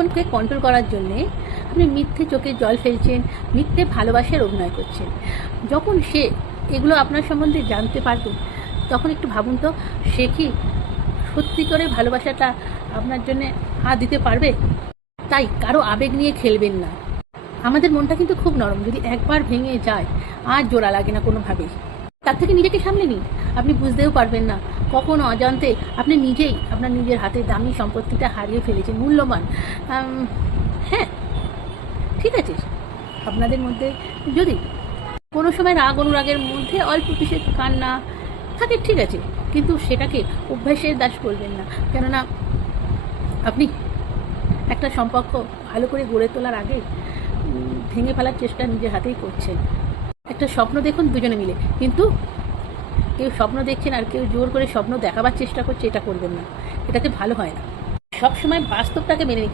মনকে কন্ট্রোল করার জন্যে আপনি মিথ্যে চোখে জল ফেলছেন, মিথ্যে ভালোবাসার অভিনয় করছেন। যখন সে এগুলো আপনার সম্বন্ধে জানতে পারবে, তখন একটু ভাবুন তো, সে কি সত্যি করে ভালোবাসাটা আপনার জন্যে হাত দিতে পারবে? তাই কারো আবেগ নিয়ে খেলবেন না। আমাদের মনটা কিন্তু খুব নরম, যদি একবার ভেঙে যায় আর জোড়া লাগে না কোনোভাবেই। তার থেকে নিজেকে সামলে নিন, আপনি বুঝতেও পারবেন না কখন অজান্তে আপনি নিজেই আপনার নিজের হাতে দামি সম্পত্তিটা হারিয়ে ফেলেছেন, মূল্যবান। হ্যাঁ, ঠিক আছে, আপনাদের মধ্যে যদি কোনো সময় রাগ অনুরাগের মধ্যে অল্প পিসে কান্না থাকে, ঠিক আছে, কিন্তু সেটাকে অভ্যাসের দাস করবেন না। কেননা আপনি একটা সম্পর্ক ভালো করে গড়ে তোলার আগে ভেঙে ফেলার চেষ্টা নিজের হাতেই করছেন। একটা স্বপ্ন দেখুন দুজনে মিলে, কিন্তু কেউ স্বপ্ন দেখছেন আর কেউ জোর করে স্বপ্ন দেখাবার চেষ্টা করছে, এটা করবেন না, এটাতে ভালো হয় না। সবসময় বাস্তবটাকে মেনে নিতে